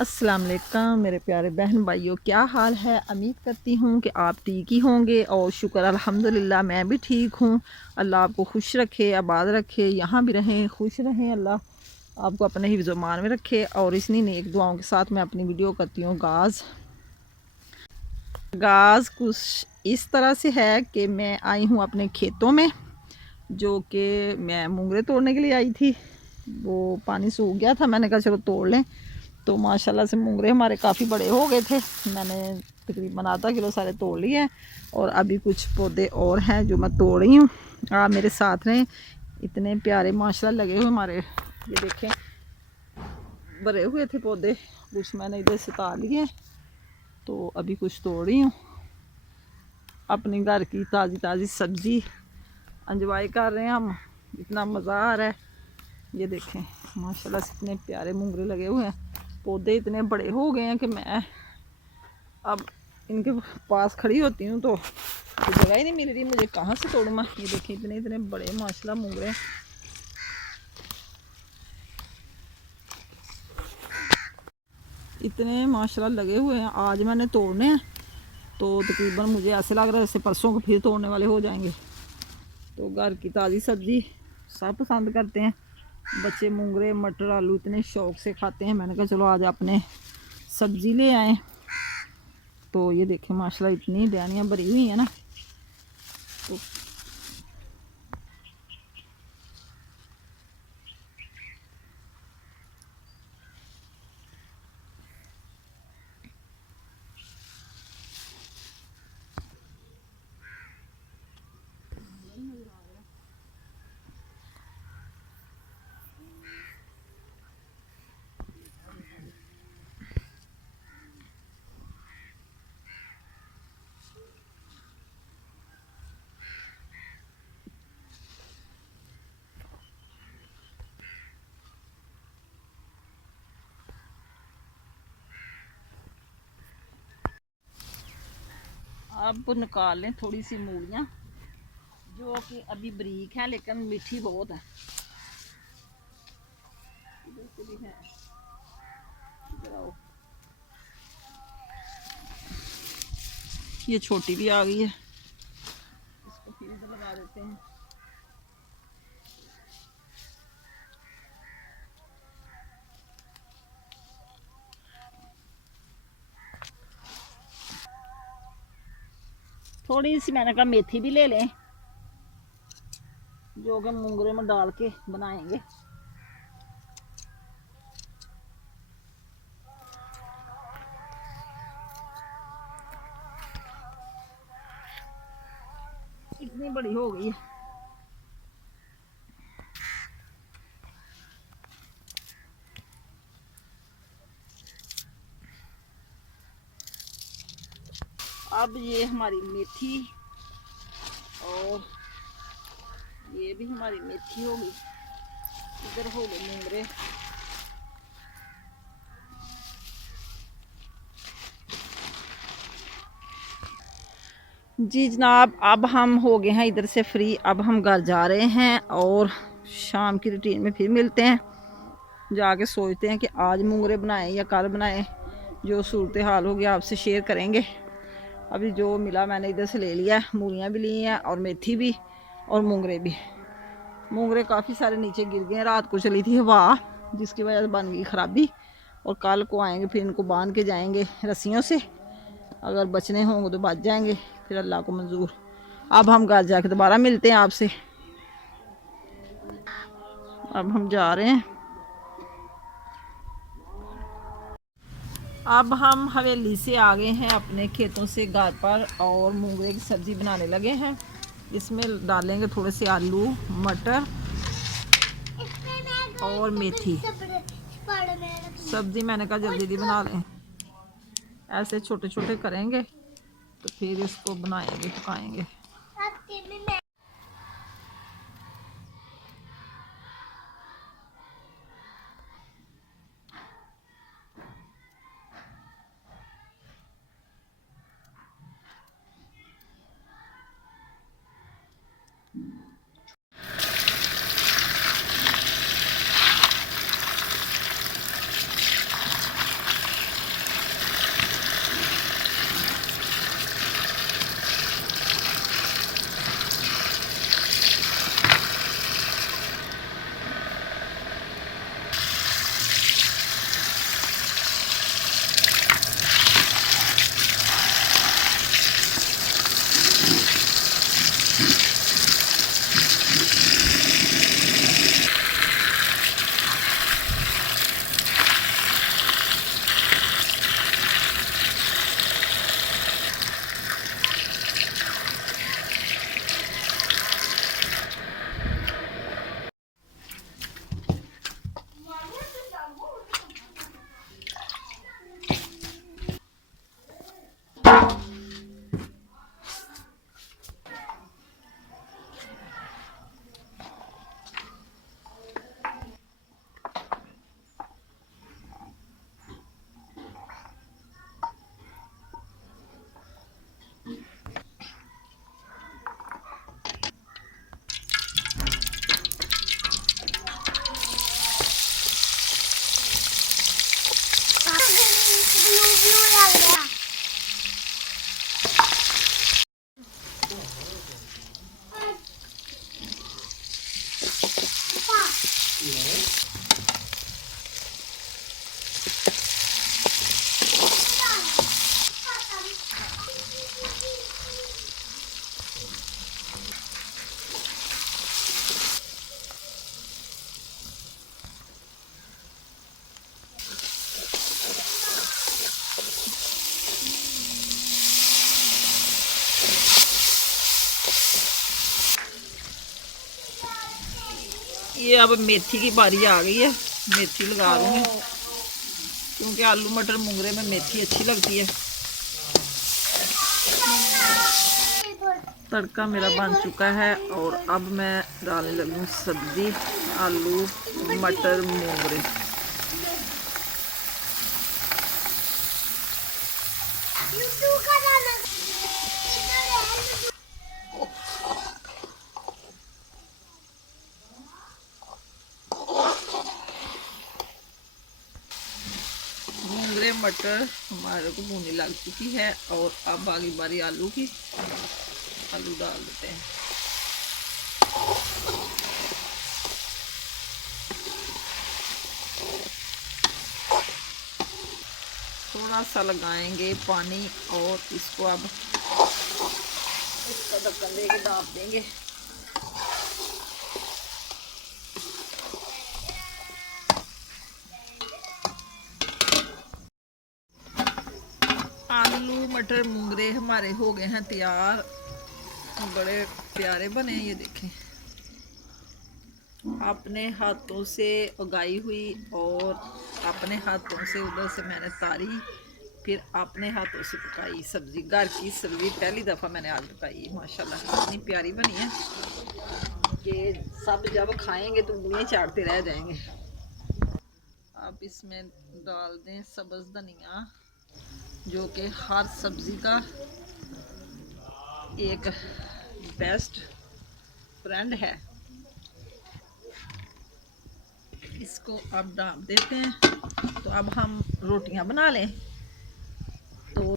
अस्सलाम वालेकुम मेरे प्यारे बहन भाइयों, क्या हाल है। उम्मीद करती हूँ कि आप ठीक ही होंगे और शुक्र अल्हम्दुलिल्लाह मैं भी ठीक हूँ। अल्लाह आपको खुश रखे, आबाद रखे, यहाँ भी रहें, खुश रहें। अल्लाह आपको अपने हिफ्ज़ मान में रखे। और इतनी नेक दुआओं के साथ मैं अपनी वीडियो करती हूँ गाज़ कुछ इस तरह से है कि मैं आई हूँ अपने खेतों में, जो कि मैं मूंगरे तोड़ने के लिए आई थी। वो पानी सूख गया था, मैंने कहा चलो तोड़ लें। तो माशाल्लाह से मूंगरे हमारे काफ़ी बड़े हो गए थे। मैंने तकरीबन आधा किलो सारे तोड़ लिए हैं और अभी कुछ पौधे और हैं जो मैं तोड़ रही हूँ। आप मेरे साथ रहें। इतने प्यारे माशाल्लाह लगे हुए हमारे, ये देखें भरे हुए थे पौधे। कुछ मैंने इधर से तार लिए, तो अभी कुछ तोड़ रही हूँ। अपने घर की ताज़ी ताज़ी सब्ज़ी एंजॉय कर रहे हैं हम, इतना मज़ा आ रहा है। ये देखें माशाल्लाह से इतने प्यारे मूंगरे लगे हुए हैं। पौधे इतने बड़े हो गए हैं कि मैं अब इनके पास खड़ी होती हूँ तो जगह ही नहीं मिल रही मुझे, कहाँ से तोड़ूँ मैं। ये देखें इतने इतने बड़े माशाल्लाह मूंगरे, इतने माशाल्लाह लगे हुए हैं। आज मैंने तोड़ने हैं, तो तकरीबन मुझे ऐसे लग रहा है जैसे परसों को फिर तोड़ने वाले हो जाएंगे। तो घर की ताज़ी सब्ज़ी सब पसंद करते हैं बच्चे, मूंगरे मटर आलू इतने शौक़ से खाते हैं। मैंने कहा चलो आज अपने सब्ज़ी ले आएँ। तो ये देखें माशाल्लाह इतनी डैनियाँ भरी हुई हैं ना। तो अब निकाल लें थोड़ी सी मूलियाँ, जो कि अभी बरीक हैं लेकिन मीठी बहुत है। इधर से भी है, इधर आओ। ये छोटी भी आ गई है, इसको फिर इधर लगा देते हैं। थोड़ी सी मैंने कहा मेथी भी ले लें, जो कि मूंगरे में डाल के बनाएंगे। इतनी बड़ी हो गई है। अब ये हमारी मेथी और ये भी हमारी मेथी होगी। इधर हो गए मूंगरे। जी जनाब, अब हम हो गए हैं इधर से फ्री। अब हम घर जा रहे हैं और शाम की रूटीन में फिर मिलते हैं। जाके सोचते हैं कि आज मूंगरे बनाएं या कल बनाएं। जो सूरत हाल होगी आपसे शेयर करेंगे। अभी जो मिला मैंने इधर से ले लिया है, मूलियाँ भी ली हैं और मेथी भी और मूंगरे भी। मूंगरे काफ़ी सारे नीचे गिर गए हैं, रात को चली थी हवा जिसकी वजह से बन गई ख़राबी। और कल को आएंगे फिर इनको बांध के जाएंगे रस्सियों से, अगर बचने होंगे तो बच जाएंगे, फिर अल्लाह को मंजूर। अब हम घर जाके दोबारा मिलते हैं आपसे। अब हम जा रहे हैं। अब हम हवेली से आ गए हैं अपने खेतों से घर पर और मूंगरे की सब्ज़ी बनाने लगे हैं। इसमें डालेंगे थोड़े से आलू, मटर और मेथी। सब्ज़ी मैंने कहा जल्दी जल्दी बना लें, ऐसे छोटे छोटे करेंगे तो फिर इसको बनाएंगे, पकाएंगे। ये अब मेथी की बारी आ गई है, मेथी लगा दूँगी क्योंकि आलू मटर मुंगरे में मेथी अच्छी लगती है। तड़का मेरा बन चुका है और अब मैं डालने लगी हूँ सब्ज़ी, आलू मटर मोंगरे। मोंगरे मटर हमारे को भूनी लग चुकी है और अब आगे बारी आलू की। आलू डाल देते हैं। थोड़ा सा लगाएंगे पानी और इसको अब इसका ढक्कन देके ढाँप देंगे। आलू मटर मुंगरे हमारे हो गए हैं तैयार, बड़े प्यारे बने हैं। ये देखें, अपने हाथों से उगाई हुई और अपने हाथों से उधर से मैंने तारी, फिर अपने हाथों से पकाई सब्ज़ी। घर की सब्ज़ी पहली दफ़ा मैंने आज पकाई, माशाल्लाह इतनी प्यारी बनी है कि सब जब खाएंगे तो उंगलियां चाटते रह जाएंगे। अब इसमें डाल दें सब्ज़ धनिया, जो कि हर सब्ज़ी का एक बेस्ट फ्रेंड है। इसको अब डाल देते हैं। तो अब हम रोटियां बना लें। तो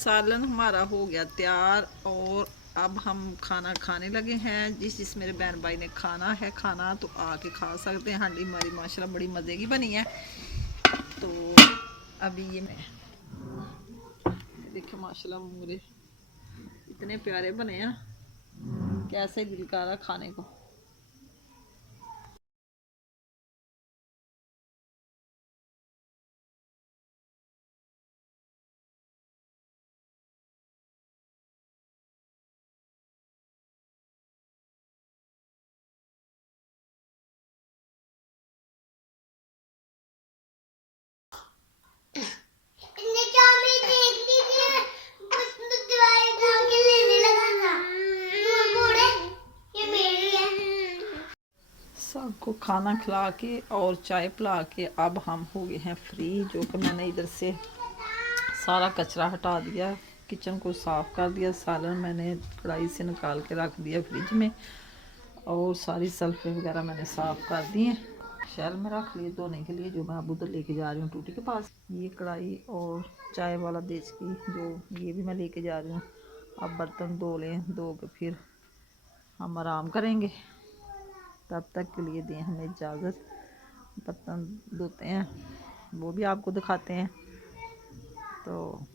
सालन हमारा हो गया तैयार और अब हम खाना खाने लगे हैं। जिस मेरे बहन भाई ने खाना है खाना तो आके खा सकते हैं। हांडी हमारी माशाल्लाह बड़ी मज़े की बनी है। तो अभी ये मैं देखिए माशाल्लाह मुंगरे इतने प्यारे बने हैं, कैसे दिल कर रहा खाने को। सबको खाना खिला के और चाय पिला के अब हम हो गए हैं फ्री। जो कि मैंने इधर से सारा कचरा हटा दिया, किचन को साफ़ कर दिया। सालन मैंने कढ़ाई से निकाल के रख दिया फ्रिज में और सारी सल्फे वगैरह मैंने साफ़ कर दी हैं। शैल में रख लिए धोने के लिए, जो मैं अब उधर लेके जा रही हूँ टूटी के पास। ये कढ़ाई और चाय वाला देचकी जो ये भी मैं लेके जा रही हूँ। अब बर्तन धो लें, धो के फिर हम आराम करेंगे। तब तक के लिए दें हमें इजाज़त। बर्तन धोते हैं वो भी आपको दिखाते हैं। तो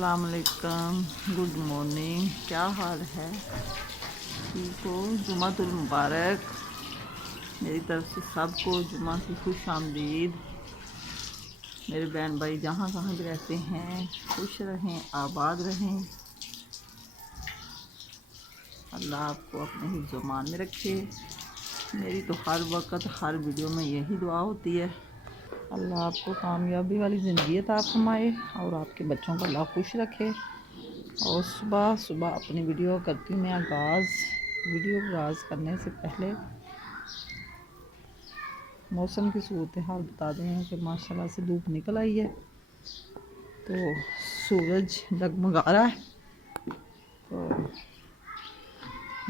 अस्सलाम वालेकुम, गुड मॉर्निंग। क्या हाल है? ठीक हो? जुमातुल मुबारक। मेरी तरफ से सबको जुमा की खुश आमदीद। मेरे बहन भाई जहाँ कहाँ भी रहते हैं खुश रहें, आबाद रहें। अल्लाह आपको अपने हिफ्ज़-ओ-मान में रखे। मेरी तो हर वक्त हर वीडियो में यही दुआ होती है, अल्लाह आपको कामयाबी वाली ज़िंदगी अता फरमाए और आपके बच्चों को अल्लाह खुश रखे। और सुबह सुबह अपनी वीडियो करती हूँ मैं आगाज़ करने से पहले मौसम की सूरत हाल बता दें कि माशाल्लाह से धूप निकल आई है, तो सूरज डगमगा रहा है। तो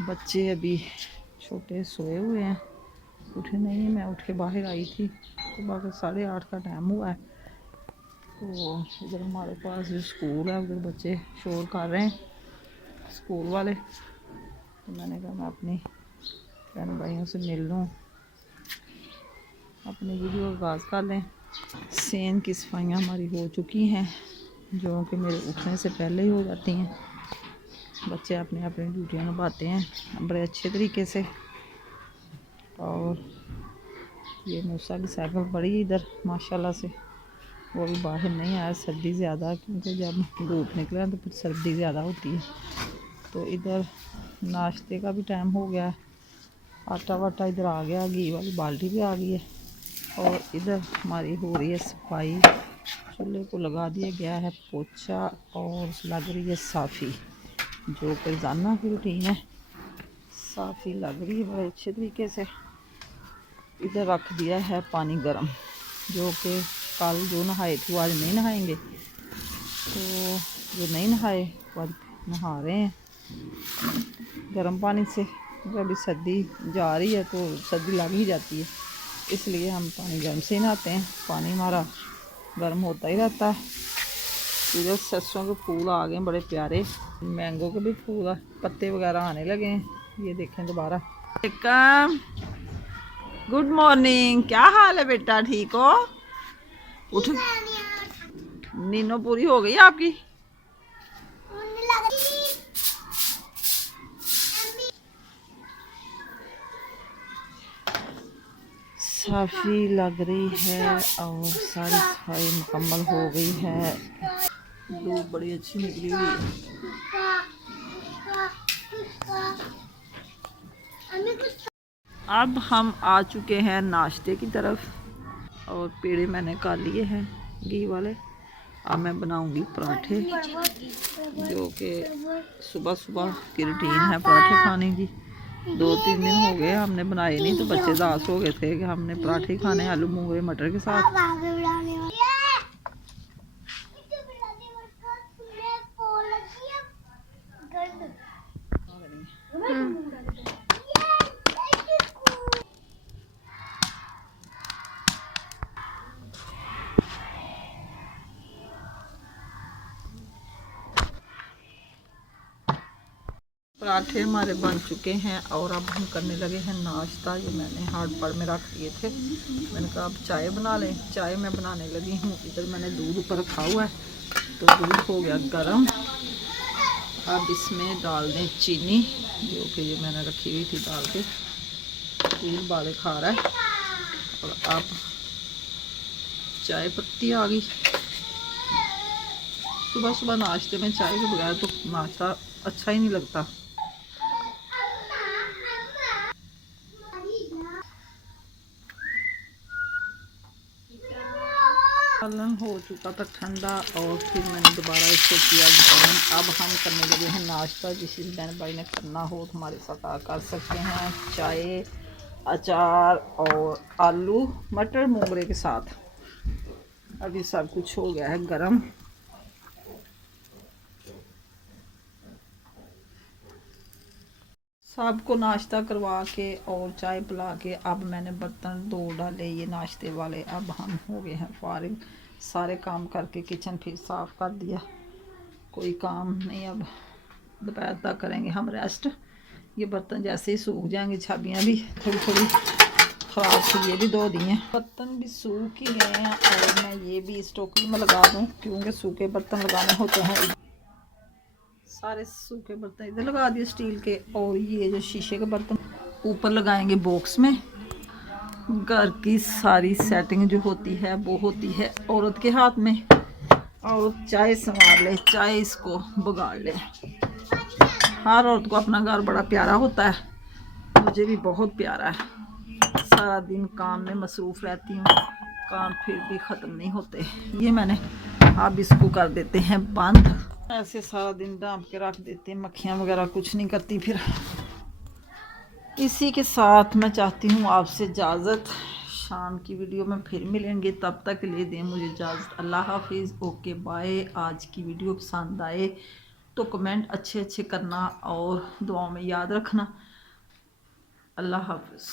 बच्चे अभी छोटे सोए हुए हैं, उठे नहीं। मैं उठ के बाहर आई थी, सुबह के 8:30 का टाइम हुआ है। तो इधर हमारे पास जो स्कूल है उधर बच्चे शोर कर रहे हैं, स्कूल वाले। तो मैंने कहा मैं अपनी बहन भाइयों से मिल लूँ, अपनी वीडियो आगाज़ कर लें। सेन की सफाइयाँ हमारी हो चुकी हैं, जो कि मेरे उठने से पहले ही हो जाती हैं। बच्चे अपनी अपनी ड्यूटियाँ निभाते हैं बड़े अच्छे तरीके से। और ये मूसा की साइकिल पड़ी इधर माशाल्लाह से, वो भी बाहर नहीं आया, सर्दी ज़्यादा, क्योंकि जब धूप निकले तो फिर सर्दी ज़्यादा होती है। तो इधर नाश्ते का भी टाइम हो गया, आटा वाटा इधर आ गया, घी वाली बाल्टी भी आ गई है। और इधर हमारी हो रही है सफाई, चूल्हे को लगा दिया गया है पोछा और लग रही है साफ़ी, जो कि रोज़ाना की रूटीन है। साफ़ी लग रही है बड़े अच्छे तरीके से। इधर रख दिया है पानी गर्म, जो कि कल जो नहाए थे वो आज नहीं नहाएंगे। तो जो नहीं नहाए वो आज नहा रहे हैं गर्म पानी से। अभी सर्दी जा रही है तो सर्दी लग ही जाती है, इसलिए हम पानी गर्म से ही नहाते हैं। पानी हमारा गर्म होता ही रहता है। इधर सरसों के फूल आ गए बड़े प्यारे, मैंगो के भी फूल पत्ते वगैरह आने लगे हैं। ये देखें दोबारा। गुड मॉर्निंग, क्या हाल है बेटा? ठीक हो? उठ, नीनो पूरी हो गई आपकी? साफ़ी लग रही है और सारी सफाई मुकम्मल हो गई है। धूप बड़ी अच्छी निकली हुई है। अब हम आ चुके हैं नाश्ते की तरफ और पेड़े मैंने काट लिए हैं घी वाले। अब मैं बनाऊंगी पराठे, जो कि सुबह सुबह की रूटीन है पराठे खाने की। 2-3 दिन हो गए हमने बनाए नहीं, तो बच्चे दास हो गए थे कि हमने पराठे खाने आलू मूंगरे मटर के साथ। पराठे हमारे बन चुके हैं और अब हम करने लगे हैं नाश्ता। ये मैंने हार्ड पर में रख दिए थे, मैंने कहा अब चाय बना लें। चाय मैं बनाने लगी हूँ। इधर मैंने दूध ऊपर रखा हुआ है, तो दूध हो गया गरम। अब इसमें डाल दें चीनी, जो कि ये मैंने रखी हुई थी डाल के। दूध बाले खा रहा है। और अब चाय पत्ती आ गई। सुबह सुबह नाश्ते में चाय के बगैर तो नाश्ता अच्छा ही नहीं लगता। सालन हो चुका था ठंडा और फिर मैंने दोबारा इसको किया गर्म। अब हम करने लगे हैं नाश्ता। जिस बहन भाई ने करना हो तो हमारे साथ कर सकते हैं। चाय, अचार और आलू मटर मोगरे के साथ। अभी सब कुछ हो गया है गरम। सबको नाश्ता करवा के और चाय पिला के अब मैंने बर्तन धो डाले ये नाश्ते वाले। अब हम हो गए हैं फारिग, सारे काम करके किचन फिर साफ़ कर दिया। कोई काम नहीं, अब दोपहर तक करेंगे हम रेस्ट। ये बर्तन जैसे ही सूख जाएंगे, छाबियाँ भी थोड़ी थोड़ी ख़राब थी, ये भी धो दी हैं। बर्तन भी सूख ही गए हैं और मैं ये भी इस टोकरी में लगा दूँ, क्योंकि सूखे बर्तन लगाने होते हैं। सारे सूखे बर्तन इधर लगा दिए स्टील के, और ये जो शीशे के बर्तन ऊपर लगाएंगे बॉक्स में। घर की सारी सेटिंग जो होती है वो होती है औरत के हाथ में। औरत चाहे संवार ले, चाहे इसको बिगाड़ ले। हर औरत को अपना घर बड़ा प्यारा होता है, मुझे भी बहुत प्यारा है। सारा दिन काम में मसरूफ़ रहती हूँ, काम फिर भी ख़त्म नहीं होते। ये मैंने अब इसको कर देते हैं बंद। ऐसे सारा दिन डांप के रख देते हैं, मक्खियाँ वगैरह कुछ नहीं करती। फिर इसी के साथ मैं चाहती हूँ आपसे इजाज़त। शाम की वीडियो में फिर मिलेंगे, तब तक के लिए दें मुझे इजाज़त। अल्लाह हाफिज़, ओके बाय। आज की वीडियो पसंद आए तो कमेंट अच्छे अच्छे करना और दुआओं में याद रखना। अल्लाह हाफिज़।